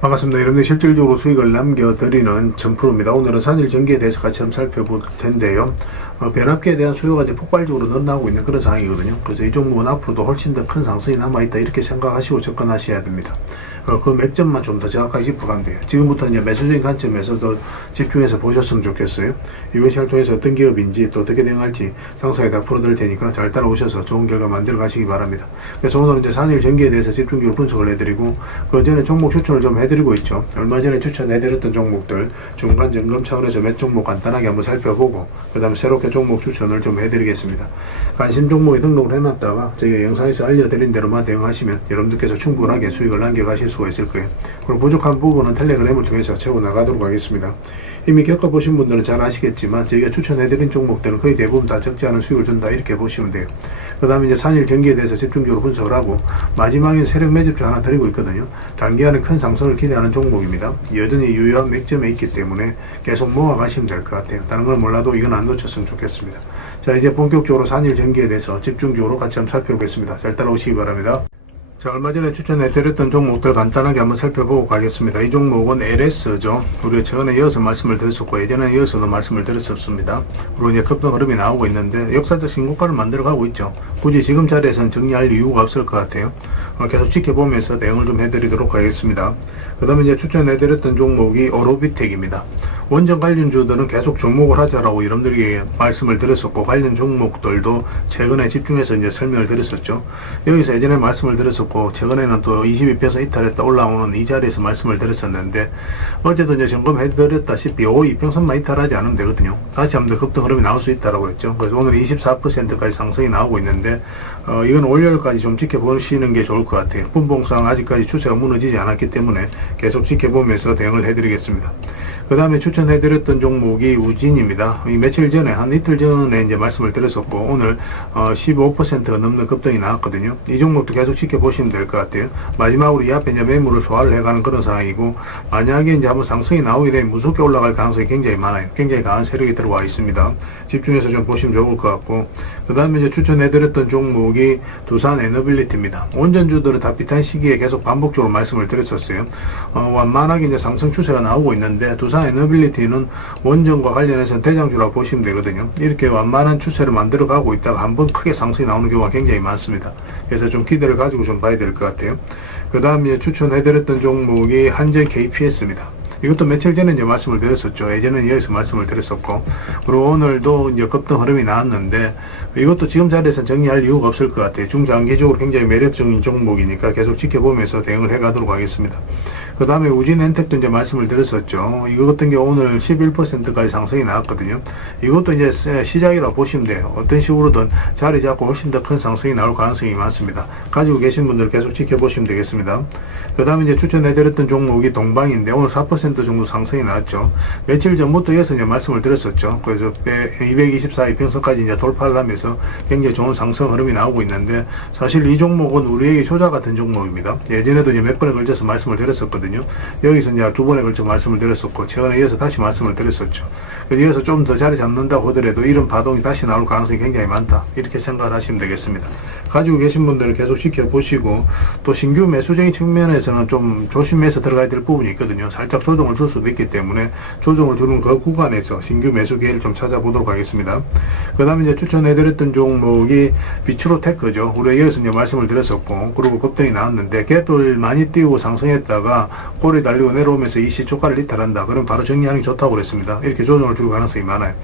반갑습니다. 여러분들 실질적으로 수익을 남겨드리는 전프로입니다. 오늘은 산일 전기에 대해서 같이 한번 살펴볼 텐데요. 변압기에 대한 수요가 이제 폭발적으로 늘어나고 있는 그런 상황이거든요. 그래서 이 종목은 앞으로도 훨씬 더 큰 상승이 남아있다 이렇게 생각하시고 접근하셔야 됩니다. 그 맥점만 좀 더 정확하게 짚어가면 돼요. 지금부터 이제 매수적인 관점에서 더 집중해서 보셨으면 좋겠어요. 이번 시간을 통해서 어떤 기업인지 또 어떻게 대응할지 상세하게 다 풀어드릴 테니까 잘 따라오셔서 좋은 결과 만들어 가시기 바랍니다. 그래서 오늘은 이제 산일 전기에 대해서 집중적으로 분석을 해드리고 그 전에 종목 추천을 좀 해드리고 있죠. 얼마 전에 추천해드렸던 종목들 중간 점검 차원에서 몇 종목 간단하게 한번 살펴보고 그 다음에 새롭게 종목 추천을 좀 해드리겠습니다. 관심 종목에 등록을 해놨다가 저희가 영상에서 알려드린 대로만 대응하시면 여러분들께서 충분하게 수익을 남겨가실 수가 있을 거예요. 그리고 부족한 부분은 텔레그램을 통해서 채워나가도록 하겠습니다. 이미 겪어보신 분들은 잘 아시겠지만 저희가 추천해드린 종목들은 거의 대부분 다 적지 않은 수익을 준다 이렇게 보시면 돼요. 그 다음에 이제 산일 전기에 대해서 집중적으로 분석을 하고 마지막에 세력 매집주 하나 드리고 있거든요. 단기간에 큰 상승을 기대하는 종목입니다. 여전히 유효한 맥점에 있기 때문에 계속 모아가시면 될 것 같아요. 다른 건 몰라도 이건 안 놓쳤으면 좋겠습니다. 자, 이제 본격적으로 산일 전기에 대해서 집중적으로 같이 한번 살펴보겠습니다. 잘 따라오시기 바랍니다. 자, 얼마 전에 추천해드렸던 종목들 간단하게 한번 살펴보고 가겠습니다. 이 종목은 LS죠. 우리가 최근에 이어서 말씀을 드렸었고 예전에 이어서도 말씀을 드렸었습니다. 그리고 이제 급등 흐름이 나오고 있는데 역사적 신고가를 만들어가고 있죠. 굳이 지금 자리에서는 정리할 이유가 없을 것 같아요. 계속 지켜보면서 대응을 좀 해드리도록 하겠습니다. 그 다음에 이제 추천해드렸던 종목이 오로비텍입니다. 원전 관련주들은 계속 주목을 하자라고 여러분들에게 말씀을 드렸었고 관련 종목들도 최근에 집중해서 이제 설명을 드렸었죠. 여기서 예전에 말씀을 드렸었고 최근에는 또 22편에서 이탈했다 올라오는 이 자리에서 말씀을 드렸었는데 어제도 이제 점검해 드렸다시피 2평선만 이탈하지 않으면 되거든요. 다시 한번 더 급등 흐름이 나올 수 있다라고 했죠. 그래서 오늘 24%까지 상승이 나오고 있는데 이건 월요일까지 좀 지켜보시는 게 좋을 것 같아요. 분봉상 아직까지 추세가 무너지지 않았기 때문에 계속 지켜보면서 대응을 해드리겠습니다. 그 다음에 추천해드렸던 종목이 우진입니다. 며칠 전에 한 이틀 전에 이제 말씀을 드렸었고 오늘 15%가 넘는 급등이 나왔거든요. 이 종목도 계속 지켜보시면 될 것 같아요. 마지막으로 이 앞에 이제 매물을 소화를 해가는 그런 상황이고 만약에 이제 한번 상승이 나오게 되면 무섭게 올라갈 가능성이 굉장히 많아요. 굉장히 강한 세력이 들어와 있습니다. 집중해서 좀 보시면 좋을 것 같고 그 다음에 이제 추천해드렸던 종목이 두산 에너빌리티입니다. 원전주들은 다 비슷한 시기에 계속 반복적으로 말씀을 드렸었어요. 완만하게 이제 상승 추세가 나오고 있는데 두산 에너빌리티는 원전과 관련해서 대장주라고 보시면 되거든요. 이렇게 완만한 추세를 만들어가고 있다가 한번 크게 상승이 나오는 경우가 굉장히 많습니다. 그래서 좀 기대를 가지고 좀 봐야 될 것 같아요. 그 다음에 추천해드렸던 종목이 한전 KPS입니다. 이것도 며칠 전에 이제 말씀을 드렸었죠. 예전에는 여기서 말씀을 드렸었고, 그리고 오늘도 이제 급등 흐름이 나왔는데, 이것도 지금 자리에서 정리할 이유가 없을 것 같아요. 중장기적으로 굉장히 매력적인 종목이니까 계속 지켜보면서 대응을 해가도록 하겠습니다. 그 다음에 우진엔텍도 이제 말씀을 드렸었죠. 이거 같은 경우 오늘 11%까지 상승이 나왔거든요. 이것도 이제 시작이라고 보시면 돼요. 어떤 식으로든 자리 잡고 훨씬 더 큰 상승이 나올 가능성이 많습니다. 가지고 계신 분들 계속 지켜보시면 되겠습니다. 그 다음에 이제 추천해드렸던 종목이 동방인데 오늘 4% 정도 상승이 나왔죠. 며칠 전부터 이어서 이제 말씀을 드렸었죠. 그래서 224 이평선까지 이제 돌파를 하면서 굉장히 좋은 상승 흐름이 나오고 있는데 사실 이 종목은 우리에게 효자 같은 종목입니다. 예전에도 이제 몇 번에 걸쳐서 말씀을 드렸었거든요. 여기서 이제 두 번에 걸쳐 말씀을 드렸었고 최근에 이어서 다시 말씀을 드렸었죠. 그래서 이어서 좀 더 자리 잡는다고 하더라도 이런 파동이 다시 나올 가능성이 굉장히 많다. 이렇게 생각을 하시면 되겠습니다. 가지고 계신 분들은 계속 지켜보시고 또 신규 매수적인 측면에서는 좀 조심해서 들어가야 될 부분이 있거든요. 살짝 조정을 줄 수도 있기 때문에 조정을 주는 그 구간에서 신규 매수 기회를 좀 찾아보도록 하겠습니다. 그 다음에 이제 추천해드렸던 종목이 비추로테크죠. 우리가 여기서 이제 말씀을 드렸었고 그리고 급등이 나왔는데 갭을 많이 띄우고 상승했다가 꼬리 달리고 내려오면서 이 시초가를 이탈한다. 그럼 바로 정리하는 게 좋다고 그랬습니다. 이렇게 조정을 줄 가능성이 많아요.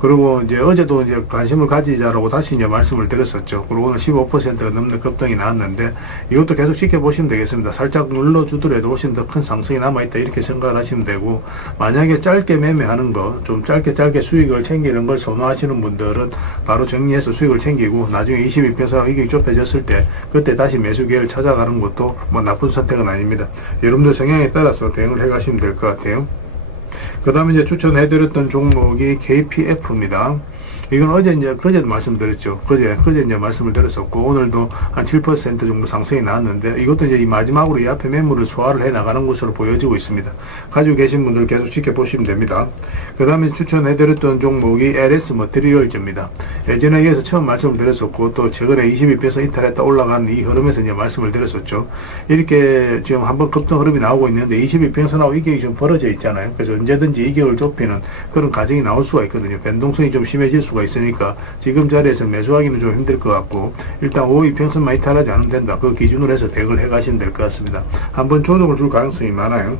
그리고 이제 어제도 이제 관심을 가지자라고 다시 이제 말씀을 드렸었죠. 그리고 오늘 15%가 넘는 급등이 나왔는데 이것도 계속 지켜보시면 되겠습니다. 살짝 눌러주더라도 훨씬 더 큰 상승이 남아있다. 이렇게 생각을 하시면 되고 만약에 짧게 매매하는 거, 좀 짧게 수익을 챙기는 걸 선호하시는 분들은 바로 정리해서 수익을 챙기고 나중에 22편선 이익이 좁혀졌을 때 그때 다시 매수 기회를 찾아가는 것도 뭐 나쁜 선택은 아닙니다. 여러분들 성향에 따라서 대응을 해가시면 될 것 같아요. 그 다음에 이제 추천해드렸던 종목이 KPF입니다. 이건 어제 이제 그제도 말씀드렸죠. 그제 이제 말씀을 드렸었고, 오늘도 한 7% 정도 상승이 나왔는데, 이것도 이제 이 마지막으로 이 앞에 매물을 소화를 해 나가는 것으로 보여지고 있습니다. 가지고 계신 분들 계속 지켜보시면 됩니다. 그 다음에 추천해드렸던 종목이 LS 머티리얼즈입니다. 예전에 이어서 처음 말씀을 드렸었고, 또 최근에 22배에서 이탈했다 올라가는 이 흐름에서 이제 말씀을 드렸었죠. 이렇게 지금 한번 급등 흐름이 나오고 있는데, 22평선하고 이격이 좀 벌어져 있잖아요. 그래서 언제든지 이격을 좁히는 그런 과정이 나올 수가 있거든요. 변동성이 좀 심해질 수가 있으니까 지금 자리에서 매수하기는 좀 힘들 것 같고, 일단 52평선만 이탈하지 않으면 된다. 그 기준으로 해서 대응을 해 가시면 될 것 같습니다. 한번 조정을 줄 가능성이 많아요.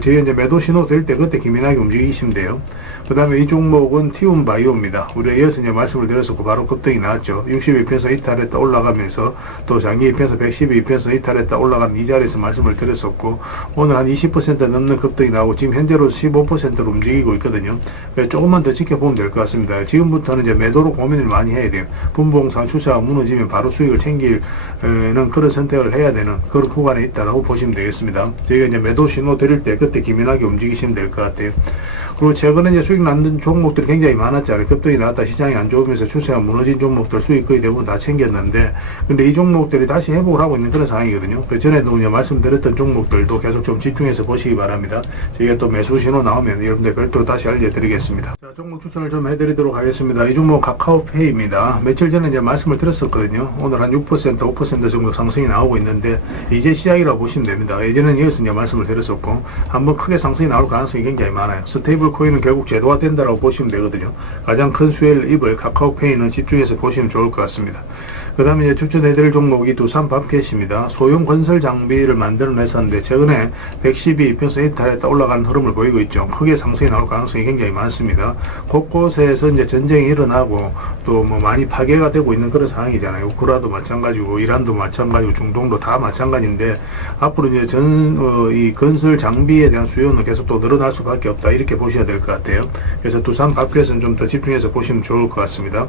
저희 이제 매도 신호 될 때 그때 기민하게 움직이시면 돼요. 그 다음에 이 종목은 티움 바이오입니다. 우리가 이어서 이제 말씀을 드렸었고 바로 급등이 나왔죠. 62편에서 이탈했다 올라가면서 또 장기 2편에서 112편에서 이탈했다 올라간 이 자리에서 말씀을 드렸었고, 오늘 한 20% 넘는 급등이 나오고 지금 현재로 15%로 움직이고 있거든요. 조금만 더 지켜보면 될 것 같습니다. 지금부터는 이제 매도로 고민을 많이 해야 돼요. 분봉상 추세가 무너지면 바로 수익을 챙기는 그런 선택을 해야 되는 그런 구간에 있다라고 보시면 되겠습니다. 저희가 이제 매도 신호 드릴 때 그때 기민하게 움직이시면 될 것 같아요. 그리고 최근에 이제 수익 남는 종목들이 굉장히 많았잖아요. 급등이 나왔다 시장이 안 좋으면서 추세가 무너진 종목들 수익 거의 대부분 다 챙겼는데, 근데 이 종목들이 다시 회복을 하고 있는 그런 상황이거든요. 그 전에도 이제 말씀드렸던 종목들도 계속 좀 집중해서 보시기 바랍니다. 저희가 또 매수 신호 나오면 여러분들 별도로 다시 알려드리겠습니다. 자, 종목 추천을 좀 해드리도록 하겠습니다. 이 종목 카카오페이입니다. 며칠 전에 이제 말씀을 드렸었거든요. 오늘 한 6%, 5% 정도 상승이 나오고 있는데 이제 시작이라고 보시면 됩니다. 예전에는 이어서 이제 말씀을 드렸었고, 한번 크게 상승이 나올 가능성이 굉장히 많아요. 스테이블 코인은 결국 제도화 된다라고 보시면 되거든요. 가장 큰 수혜를 입을 카카오페이는 집중해서 보시면 좋을 것 같습니다. 그 다음에 이제 추천해드릴 종목이 두산밥켓입니다. 소형 건설 장비를 만드는 회사인데 최근에 112편에서 이탈했다 올라가는 흐름을 보이고 있죠. 크게 상승이 나올 가능성이 굉장히 많습니다. 곳곳에서 이제 전쟁이 일어나고 또 뭐 많이 파괴가 되고 있는 그런 상황이잖아요. 우크라도 마찬가지고 이란도 마찬가지고 중동도 다 마찬가지인데, 앞으로 이제 이 건설 장비에 대한 수요는 계속 또 늘어날 수밖에 없다, 이렇게 보셔야 될 것 같아요. 그래서 두산밥켓은 좀 더 집중해서 보시면 좋을 것 같습니다.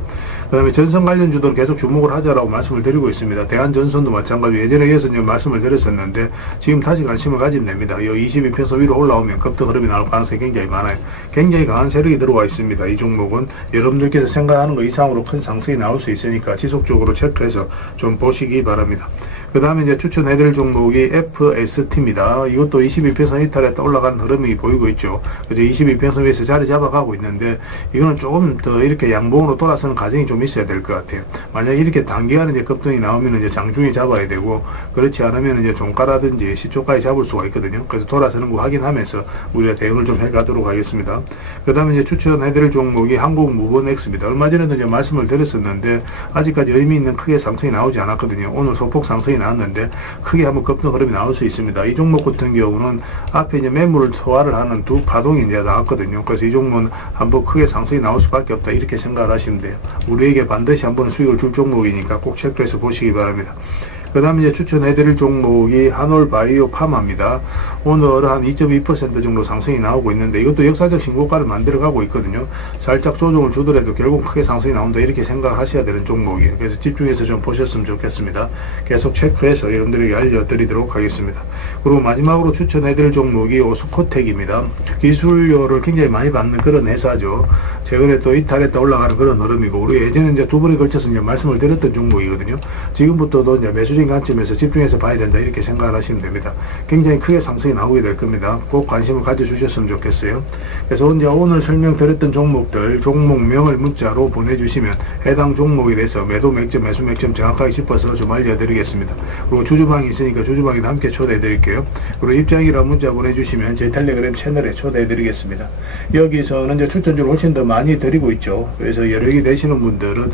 그 다음에 전선 관련주들은 계속 주목을 하자라고 말씀을 드리고 있습니다. 대한전선도 마찬가지고 예전에 이어서 이제 말씀을 드렸었는데 지금 다시 관심을 가지면 됩니다. 이 22편선 위로 올라오면 급등 흐름이 나올 가능성이 굉장히 많아요. 굉장히 강한 세력이 들어와 있습니다. 이 종목은 여러분들께서 생각하는 것 이상으로 큰 상승이 나올 수 있으니까 지속적으로 체크해서 좀 보시기 바랍니다. 그 다음에 이제 추천해드릴 종목이 FST입니다. 이것도 22편선 이탈했다 올라가는 흐름이 보이고 있죠. 그래서 22편선 위에서 자리 잡아가고 있는데, 이거는 조금 더 이렇게 양봉으로 돌아서는 과정이 좀 있어야 될 것 같아요. 만약 이렇게 단기간에 이제 급등이 나오면 이제 장중에 잡아야 되고, 그렇지 않으면 이제 종가라든지 시초가에 잡을 수가 있거든요. 그래서 돌아서는 거 확인하면서 우리가 대응을 좀 해가도록 하겠습니다. 그 다음에 이제 추천해드릴 종목이 한국무번X입니다. 얼마 전에도 이제 말씀을 드렸었는데 아직까지 의미 있는 크게 상승이 나오지 않았거든요. 오늘 소폭 상승이 나왔는데 크게 한번 급등 흐름이 나올 수 있습니다. 이 종목 같은 경우는 앞에 이제 매물을 소화를 하는 두 파동이 이제 나왔거든요. 그래서 이 종목은 한번 크게 상승이 나올 수밖에 없다, 이렇게 생각을 하시면 돼요. 우리에게 반드시 한번 수익을 줄 종목이니까 꼭 체크해서 보시기 바랍니다. 그 다음에 이제 추천해드릴 종목이 한올바이오 파마입니다. 오늘 한 2.2% 정도 상승이 나오고 있는데 이것도 역사적 신고가를 만들어가고 있거든요. 살짝 조정을 주더라도 결국 크게 상승이 나온다, 이렇게 생각을 하셔야 되는 종목이에요. 그래서 집중해서 좀 보셨으면 좋겠습니다. 계속 체크해서 여러분들에게 알려드리도록 하겠습니다. 그리고 마지막으로 추천해드릴 종목이 오스코텍입니다. 기술료를 굉장히 많이 받는 그런 회사죠. 최근에 또 이탈했다 올라가는 그런 흐름이고, 우리 예전에 이제 두 번에 걸쳐서 이제 말씀을 드렸던 종목이거든요. 지금부터도 이제 매수적인 관점에서 집중해서 봐야 된다, 이렇게 생각을 하시면 됩니다. 굉장히 크게 상승이 나오게 될 겁니다. 꼭 관심을 가져주셨으면 좋겠어요. 그래서 이제 오늘 설명드렸던 종목들 종목명을 문자로 보내주시면 해당 종목에 대해서 매도 맥점, 매수 맥점 정확하게 짚어서 좀 알려드리겠습니다. 그리고 주주방이 있으니까 주주방에도 함께 초대해드릴게요. 그리고 입장이라 문자 보내주시면 제 텔레그램 채널에 초대해드리겠습니다. 여기서는 이제 추천주를 훨씬 더 많이 드리고 있죠. 그래서 여력이 되시는 분들은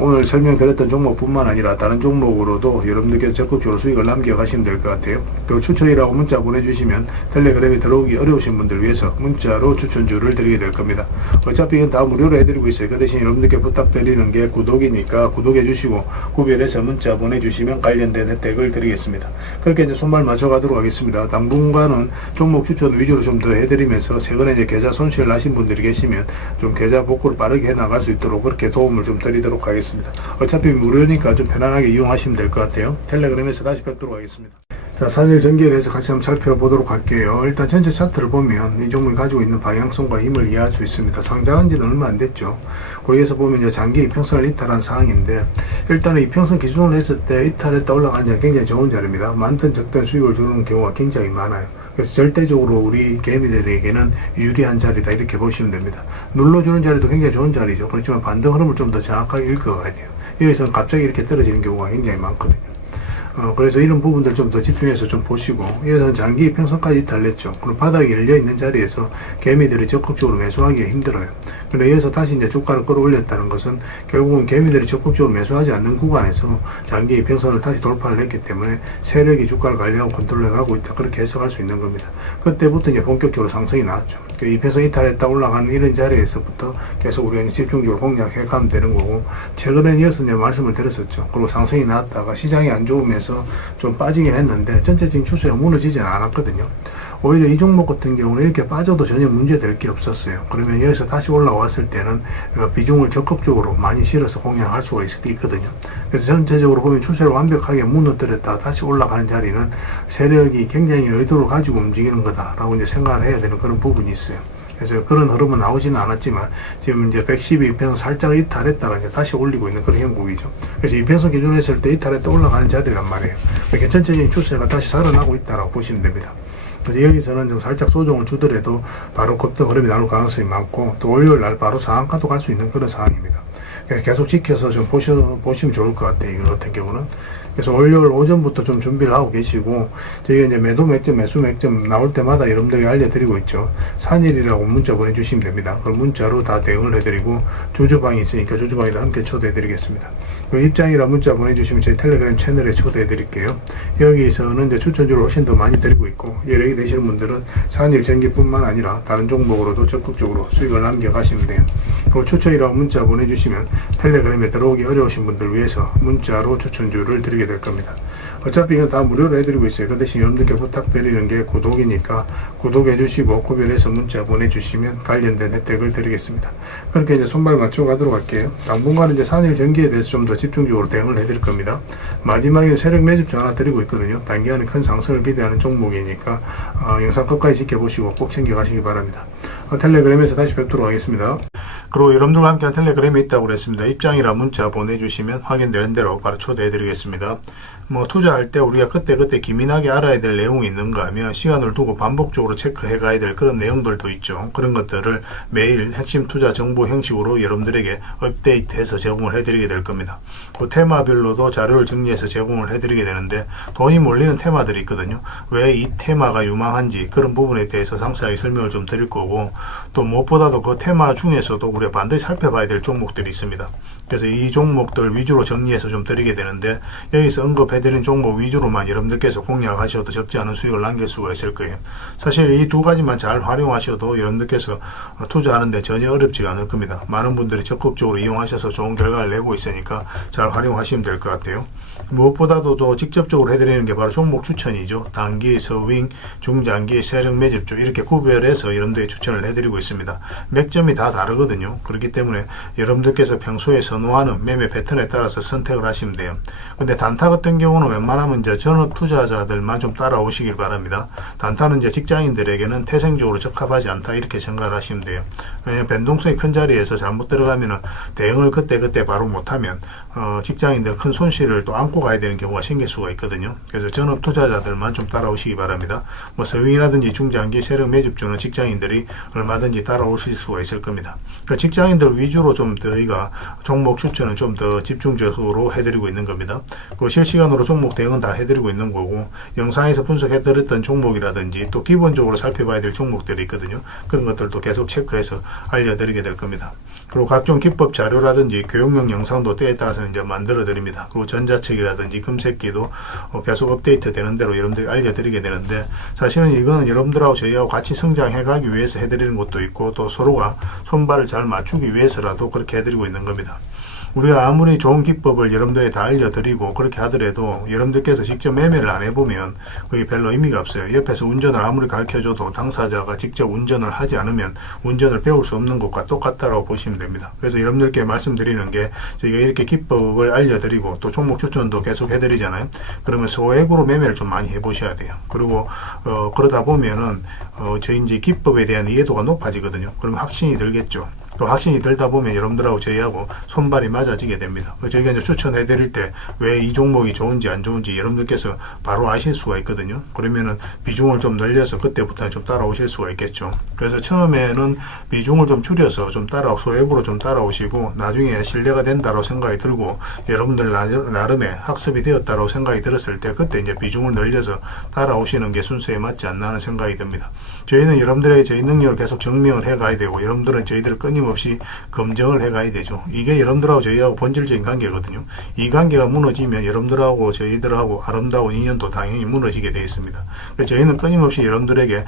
오늘 설명드렸던 종목뿐만 아니라 다른 종목으로도 여러분들께서 적극적으로 수익을 남겨가시면 될 것 같아요. 그 추천이라고 문자 보내주시면 텔레그램에 들어오기 어려우신 분들 위해서 문자로 추천주를 드리게 될 겁니다. 어차피 이건 다 무료로 해드리고 있어요. 그 대신 여러분들께 부탁드리는 게 구독이니까 구독해 주시고 구별해서 문자 보내주시면 관련된 혜택을 드리겠습니다. 그렇게 이제 손발 맞춰가도록 하겠습니다. 당분간은 종목 추천 위주로 좀 더 해드리면서 최근에 이제 계좌 손실 나신 분들이 계시면 좀 계좌 복구를 빠르게 해나갈 수 있도록 그렇게 도움을 좀 드리도록 하겠습니다. 어차피 무료니까 좀 편안하게 이용하시면 될 것 같아요. 텔레그램에서 다시 뵙도록 하겠습니다. 자, 산일 전기에 대해서 같이 한번 살펴보도록 할게요. 일단 전체 차트를 보면 이 종목이 가지고 있는 방향성과 힘을 이해할 수 있습니다. 상장한 지는 얼마 안 됐죠. 거기에서 보면 이제 장기 이평선을 이탈한 상황인데, 일단은 이평선 기준으로 했을 때 이탈했다 올라가는 자리 굉장히 좋은 자리입니다. 많든 적든 수익을 주는 경우가 굉장히 많아요. 그래서 절대적으로 우리 개미들에게는 유리한 자리다 이렇게 보시면 됩니다. 눌러주는 자리도 굉장히 좋은 자리죠. 그렇지만 반등 흐름을 좀 더 정확하게 읽어가야 돼요. 여기서는 갑자기 이렇게 떨어지는 경우가 굉장히 많거든요. 그래서 이런 부분들 좀 더 집중해서 좀 보시고, 여기서는 장기 이평선까지 이탈했죠. 그럼 바닥이 열려있는 자리에서 개미들이 적극적으로 매수하기가 힘들어요. 근데 여기서 다시 이제 주가를 끌어올렸다는 것은 결국은 개미들이 적극적으로 매수하지 않는 구간에서 장기 이평선을 다시 돌파를 했기 때문에 세력이 주가를 관리하고 컨트롤해 가고 있다. 그렇게 해석할 수 있는 겁니다. 그때부터 이제 본격적으로 상승이 나왔죠. 이평선 이탈했다 올라가는 이런 자리에서부터 계속 우리가 집중적으로 공략해 가면 되는 거고, 최근에 이어서 이제 말씀을 드렸었죠. 그리고 상승이 나왔다가 시장이 안 좋으면서 좀 빠지긴 했는데 전체적인 추세가 무너지진 않았거든요. 오히려 이 종목 같은 경우는 이렇게 빠져도 전혀 문제될 게 없었어요. 그러면 여기서 다시 올라왔을 때는 비중을 적극적으로 많이 실어서 공략할 수가 있거든요. 그래서 전체적으로 보면 추세를 완벽하게 무너뜨렸다가 다시 올라가는 자리는 세력이 굉장히 의도를 가지고 움직이는 거다라고 이제 생각을 해야 되는 그런 부분이 있어요. 그래서 그런 흐름은 나오지는 않았지만 지금 이제 112평선 살짝 이탈했다가 이제 다시 올리고 있는 그런 형국이죠. 그래서 이평선 기준으로 했을 때 이탈했다 올라가는 자리란 말이에요. 이렇게 전체적인 추세가 다시 살아나고 있다라고 보시면 됩니다. 그래서 여기서는 좀 살짝 조정을 주더라도 바로 급등 흐름이 나올 가능성이 많고, 또 월요일 날 바로 상한가도 갈 수 있는 그런 상황입니다. 계속 지켜서 좀 보시면 좋을 것 같아요. 이거 같은 경우는. 그래서 월요일 오전부터 좀 준비를 하고 계시고, 저희가 이제 매도 맥점, 매수 맥점 나올 때마다 여러분들이 알려드리고 있죠. 산일이라고 문자 보내주시면 됩니다. 그럼 문자로 다 대응을 해드리고, 주주방이 있으니까 주주방에도 함께 초대해드리겠습니다. 입장이라 문자 보내주시면 저희 텔레그램 채널에 초대해드릴게요. 여기서는 이제 추천주를 훨씬 더 많이 드리고 있고, 여력이 되시는 분들은 산일 전기뿐만 아니라 다른 종목으로도 적극적으로 수익을 남겨가시면 돼요. 그리고 추천이라고 문자 보내주시면 텔레그램에 들어오기 어려우신 분들 위해서 문자로 추천주를 드리게 될 겁니다. 어차피 이거 다 무료로 해드리고 있어요. 그 대신 여러분들께 부탁드리는 게 구독이니까 구독해주시고 구별해서 문자 보내주시면 관련된 혜택을 드리겠습니다. 그렇게 이제 손발 맞춰 가도록 할게요. 당분간은 이제 산일 전기에 대해서 좀 더 집중적으로 대응을 해드릴 겁니다. 마지막에 세력 매집주 하나 드리고 있거든요. 단기간에 큰 상승을 기대하는 종목이니까 영상 끝까지 지켜보시고 꼭 챙겨가시기 바랍니다. 텔레그램에서 다시 뵙도록 하겠습니다. 그리고 여러분들과 함께한 텔레그램이 있다고 그랬습니다. 입장이라 문자 보내주시면 확인되는 대로 바로 초대해드리겠습니다. 투자할 때 우리가 그때 기민하게 알아야 될 내용이 있는가 하면 시간을 두고 반복적으로 체크해 가야 될 그런 내용들도 있죠. 그런 것들을 매일 핵심 투자 정보 형식으로 여러분들에게 업데이트해서 제공을 해드리게 될 겁니다. 그 테마별로도 자료를 정리해서 제공을 해드리게 되는데, 돈이 몰리는 테마들이 있거든요. 왜 이 테마가 유망한지 그런 부분에 대해서 상세하게 설명을 좀 드릴 거고, 또 무엇보다도 그 테마 중에서도 우리가 반드시 살펴봐야 될 종목들이 있습니다. 그래서 이 종목들 위주로 정리해서 좀 드리게 되는데, 여기서 언급해드린 종목 위주로만 여러분들께서 공략하셔도 적지 않은 수익을 남길 수가 있을 거예요. 사실 이 두 가지만 잘 활용하셔도 여러분들께서 투자하는데 전혀 어렵지가 않을 겁니다. 많은 분들이 적극적으로 이용하셔서 좋은 결과를 내고 있으니까 잘 활용하시면 될 것 같아요. 무엇보다도 또 직접적으로 해드리는 게 바로 종목 추천이죠. 단기, 서윙, 중장기, 세력 매집주 이렇게 구별해서 여러분들이 추천을 해드리고 있습니다. 맥점이 다 다르거든요. 그렇기 때문에 여러분들께서 평소에 선호하는 매매 패턴에 따라서 선택을 하시면 돼요. 근데 단타 같은 경우는 웬만하면 이제 전업 투자자들만 좀 따라오시길 바랍니다. 단타는 이제 직장인들에게는 태생적으로 적합하지 않다 이렇게 생각을 하시면 돼요. 왜냐하면 변동성이 큰 자리에서 잘못 들어가면은 대응을 그때 바로 못하면 직장인들 큰 손실을 또 안고 가야 되는 경우가 생길 수가 있거든요. 그래서 전업 투자자들만 좀 따라오시기 바랍니다. 서윙이라든지 중장기 세력 매집주는 직장인들이 얼마든지 따라오실 수가 있을 겁니다. 그러니까 직장인들 위주로 좀 저희가 종목 추천은 좀 더 집중적으로 해드리고 있는 겁니다. 그리고 실시간으로 종목 대응은 다 해드리고 있는 거고, 영상에서 분석해드렸던 종목이라든지 또 기본적으로 살펴봐야 될 종목들이 있거든요. 그런 것들도 계속 체크해서 알려드리게 될 겁니다. 그리고 각종 기법 자료라든지 교육용 영상도 때에 따라서는 이제 만들어 드립니다. 그리고 전자책이라든지 금색기도 계속 업데이트 되는 대로 여러분들이 알려드리게 되는데, 사실은 이거는 여러분들하고 저희하고 같이 성장해 가기 위해서 해드리는 것도 있고, 또 서로가 손발을 잘 맞추기 위해서라도 그렇게 해드리고 있는 겁니다. 우리가 아무리 좋은 기법을 여러분들에 다 알려드리고 그렇게 하더라도 여러분들께서 직접 매매를 안 해보면 그게 별로 의미가 없어요. 옆에서 운전을 아무리 가르쳐줘도 당사자가 직접 운전을 하지 않으면 운전을 배울 수 없는 것과 똑같다고 보시면 됩니다. 그래서 여러분들께 말씀드리는 게 저희가 이렇게 기법을 알려드리고 또 종목 추천도 계속 해드리잖아요. 그러면 소액으로 매매를 좀 많이 해보셔야 돼요. 그리고 그러다 보면은 저희 이제 기법에 대한 이해도가 높아지거든요. 그러면 확신이 들겠죠. 또 확신이 들다 보면 여러분들하고 저희하고 손발이 맞아지게 됩니다. 저희가 이제 추천해 드릴 때 왜 이 종목이 좋은지 안 좋은지 여러분들께서 바로 아실 수가 있거든요. 그러면은 비중을 좀 늘려서 그때부터는 좀 따라오실 수가 있겠죠. 그래서 처음에는 비중을 좀 줄여서 좀 소액으로 좀 따라오시고 나중에 신뢰가 된다고 생각이 들고 여러분들 나름의 학습이 되었다고 생각이 들었을 때 그때 이제 비중을 늘려서 따라오시는 게 순서에 맞지 않나 하는 생각이 듭니다. 저희는 여러분들에게 저희 능력을 계속 증명을 해 가야 되고 여러분들은 저희들을 끊임없이 검증을 해 가야 되죠. 이게 여러분들하고 저희하고 본질적인 관계거든요. 이 관계가 무너지면 여러분들하고 저희들하고 아름다운 인연도 당연히 무너지게 되어 있습니다. 그래서 저희는 끊임없이 여러분들에게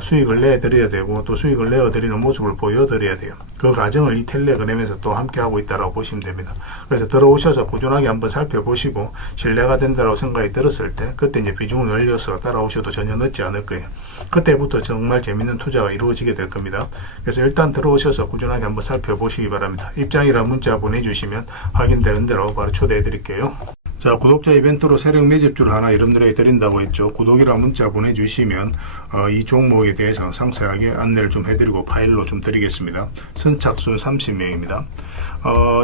수익을 내드려야 되고 또 수익을 내어드리는 모습을 보여드려야 돼요. 그 과정을 이 텔레그램에서 또 함께 하고 있다고 보시면 됩니다. 그래서 들어오셔서 꾸준하게 한번 살펴보시고 신뢰가 된다고 생각이 들었을 때 그때 이제 비중을 늘려서 따라오셔도 전혀 늦지 않을 거예요. 그때부터 정말 재밌는 투자가 이루어지게 될 겁니다. 그래서 일단 들어오셔서 꾸준하게 한번 살펴보시기 바랍니다. 입장이란 문자 보내주시면 확인되는 대로 바로 초대해 드릴게요. 자, 구독자 이벤트로 세력 매집주를 하나 여러분들에게 드린다고 했죠. 구독이란 문자 보내주시면 이 종목에 대해서 상세하게 안내를 좀 해드리고 파일로 좀 드리겠습니다. 선착순 30명입니다.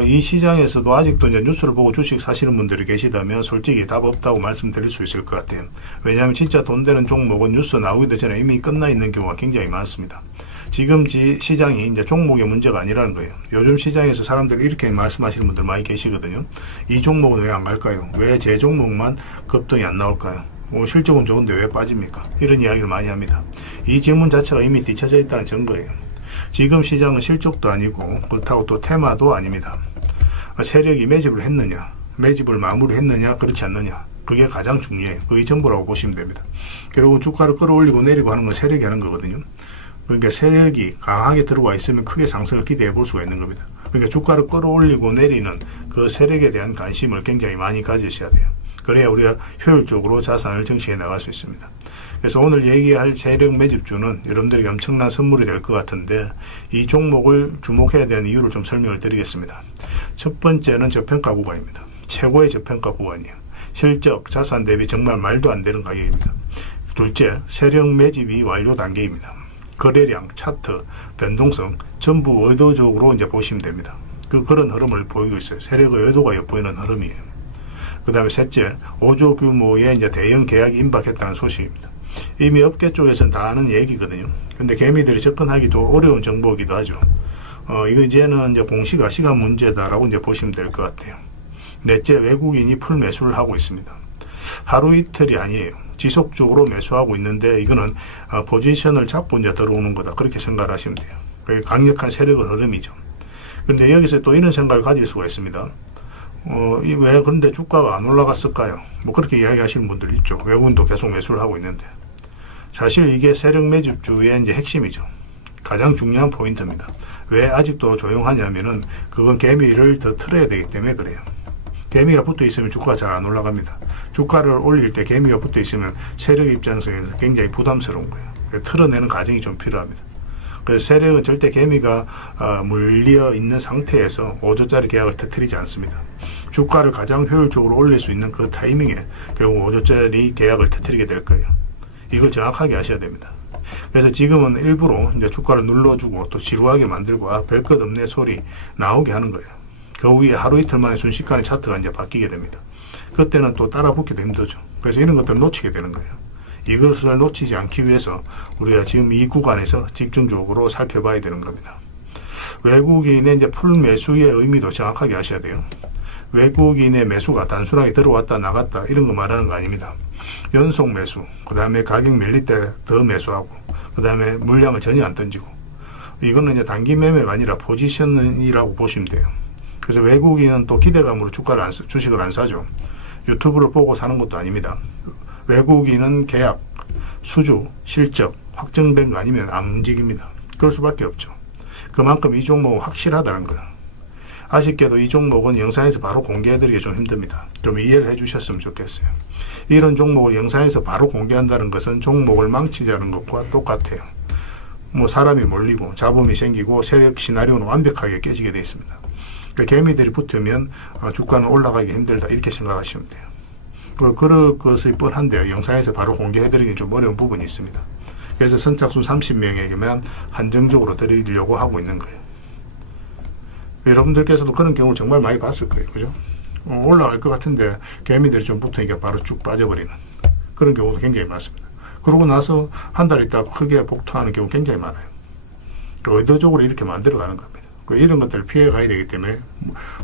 이 시장에서도 아직도 이제 뉴스를 보고 주식 사시는 분들이 계시다면 솔직히 답 없다고 말씀드릴 수 있을 것 같아요. 왜냐하면 진짜 돈 되는 종목은 뉴스 나오기도 전에 이미 끝나 있는 경우가 굉장히 많습니다. 지금 시장이 이제 종목의 문제가 아니라는 거예요. 요즘 시장에서 사람들이 이렇게 말씀하시는 분들 많이 계시거든요. 이 종목은 왜 안 갈까요? 왜 제 종목만 급등이 안 나올까요? 실적은 좋은데 왜 빠집니까? 이런 이야기를 많이 합니다. 이 질문 자체가 이미 뒤쳐져 있다는 증거예요. 지금 시장은 실적도 아니고 그렇다고 또 테마도 아닙니다. 세력이 매집을 했느냐, 매집을 마무리했느냐, 그렇지 않느냐, 그게 가장 중요해요. 그게 전부라고 보시면 됩니다. 결국은 주가를 끌어올리고 내리고 하는 건 세력이 하는 거거든요. 그러니까 세력이 강하게 들어와 있으면 크게 상승을 기대해 볼 수가 있는 겁니다. 그러니까 주가를 끌어올리고 내리는 그 세력에 대한 관심을 굉장히 많이 가지셔야 돼요. 그래야 우리가 효율적으로 자산을 증식해 나갈 수 있습니다. 그래서 오늘 얘기할 세력 매집주는 여러분들에게 엄청난 선물이 될 것 같은데 이 종목을 주목해야 되는 이유를 좀 설명을 드리겠습니다. 첫 번째는 저평가 구간입니다. 최고의 저평가 구간이에요. 실적, 자산 대비 정말 말도 안 되는 가격입니다. 둘째, 세력 매집이 완료 단계입니다. 거래량, 차트, 변동성 전부 의도적으로 이제 보시면 됩니다. 그런 흐름을 보이고 있어요. 세력의 의도가 엿보이는 흐름이에요. 그 다음에 셋째, 5조 규모의 이제 대형 계약이 임박했다는 소식입니다. 이미 업계 쪽에서는 다 아는 얘기거든요. 근데 개미들이 접근하기도 어려운 정보이기도 하죠. 이거 이제는 이제 공시가 시간 문제다라고 이제 보시면 될 것 같아요. 넷째, 외국인이 풀 매수를 하고 있습니다. 하루 이틀이 아니에요. 지속적으로 매수하고 있는데 이거는 포지션을 잡고 이제 들어오는 거다. 그렇게 생각을 하시면 돼요. 그게 강력한 세력의 흐름이죠. 그런데 여기서 또 이런 생각을 가질 수가 있습니다. 왜 그런데 주가가 안 올라갔을까요? 뭐 그렇게 이야기하시는 분들 있죠. 외국인도 계속 매수를 하고 있는데. 사실 이게 세력 매집주의 이제 핵심이죠. 가장 중요한 포인트입니다. 왜 아직도 조용하냐면은 그건 개미를 더 틀어야 되기 때문에 그래요. 개미가 붙어 있으면 주가가 잘 안 올라갑니다. 주가를 올릴 때 개미가 붙어 있으면 세력 입장에서 굉장히 부담스러운 거예요. 틀어내는 과정이 좀 필요합니다. 그래서 세력은 절대 개미가 물려 있는 상태에서 5조짜리 계약을 터뜨리지 않습니다. 주가를 가장 효율적으로 올릴 수 있는 그 타이밍에 결국 5조짜리 계약을 터뜨리게 될 거예요. 이걸 정확하게 아셔야 됩니다. 그래서 지금은 일부러 이제 주가를 눌러주고 또 지루하게 만들고 별 것 없네 소리 나오게 하는 거예요. 그 후에 하루 이틀 만에 순식간에 차트가 이제 바뀌게 됩니다. 그때는 또 따라 붙기도 힘들죠. 그래서 이런 것들을 놓치게 되는 거예요. 이것을 놓치지 않기 위해서 우리가 지금 이 구간에서 집중적으로 살펴봐야 되는 겁니다. 외국인의 이제 풀 매수의 의미도 정확하게 아셔야 돼요. 외국인의 매수가 단순하게 들어왔다 나갔다 이런 거 말하는 거 아닙니다. 연속 매수, 그 다음에 가격 밀릴 때 더 매수하고, 그 다음에 물량을 전혀 안 던지고, 이거는 이제 단기 매매가 아니라 포지션이라고 보시면 돼요. 그래서 외국인은 또 기대감으로 주식을 안 사죠. 유튜브를 보고 사는 것도 아닙니다. 외국인은 계약, 수주, 실적 확정된 거 아니면 안 움직입니다. 그럴 수밖에 없죠. 그만큼 이 종목은 확실하다는 거예요. 아쉽게도 이 종목은 영상에서 바로 공개해드리기 좀 힘듭니다. 좀 이해를 해주셨으면 좋겠어요. 이런 종목을 영상에서 바로 공개한다는 것은 종목을 망치자는 것과 똑같아요. 뭐 사람이 몰리고 잡음이 생기고 세력 시나리오는 완벽하게 깨지게 되어 있습니다. 그러니까 개미들이 붙으면 주가는 올라가기 힘들다 이렇게 생각하시면 돼요. 그럴 것이 뻔한데요. 영상에서 바로 공개해드리기 좀 어려운 부분이 있습니다. 그래서 선착순 30명에게만 한정적으로 드리려고 하고 있는 거예요. 여러분들께서도 그런 경우를 정말 많이 봤을 거예요. 그죠? 올라갈 것 같은데 개미들이 좀 붙으니까 바로 쭉 빠져버리는 그런 경우도 굉장히 많습니다. 그러고 나서 한 달 있다가 크게 복토하는 경우 굉장히 많아요. 의도적으로 이렇게 만들어가는 겁니다. 이런 것들을 피해 가야 되기 때문에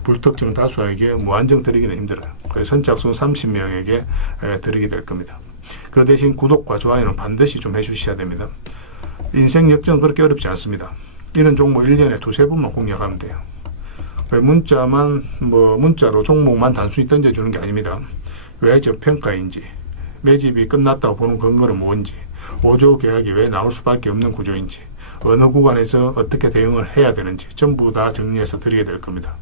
불특정 다수에게 무한정 드리기는 힘들어요. 그래서 선착순 30명에게 드리게 될 겁니다. 그 대신 구독과 좋아요는 반드시 좀 해주셔야 됩니다. 인생 역전은 그렇게 어렵지 않습니다. 이런 종목 1년에 두세 번만 공략하면 돼요. 문자로 종목만 단순히 던져주는 게 아닙니다. 왜 저평가인지, 매집이 끝났다고 보는 근거는 뭔지, 5조 계약이 왜 나올 수밖에 없는 구조인지, 어느 구간에서 어떻게 대응을 해야 되는지 전부 다 정리해서 드리게 될 겁니다.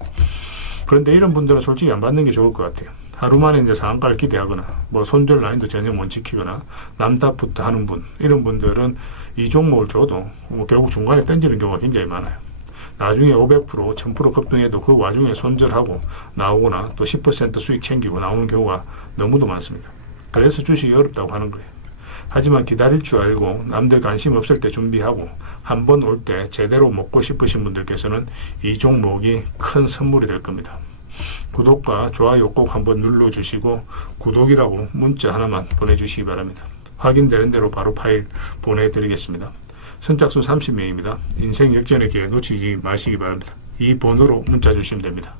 그런데 이런 분들은 솔직히 안 받는 게 좋을 것 같아요. 하루 만에 이제 상한가를 기대하거나 손절 라인도 전혀 못 지키거나 남탓부터 하는 분, 이런 분들은 이 종목을 줘도 결국 중간에 던지는 경우가 굉장히 많아요. 나중에 500%, 1000% 급등해도 그 와중에 손절하고 나오거나 또 10% 수익 챙기고 나오는 경우가 너무도 많습니다. 그래서 주식이 어렵다고 하는 거예요. 하지만 기다릴 줄 알고 남들 관심 없을 때 준비하고 한 번 올 때 제대로 먹고 싶으신 분들께서는 이 종목이 큰 선물이 될 겁니다. 구독과 좋아요 꼭 한번 눌러주시고 구독이라고 문자 하나만 보내주시기 바랍니다. 확인되는 대로 바로 파일 보내드리겠습니다. 선착순 30명입니다. 인생 역전의 기회 놓치지 마시기 바랍니다. 이 번호로 문자 주시면 됩니다.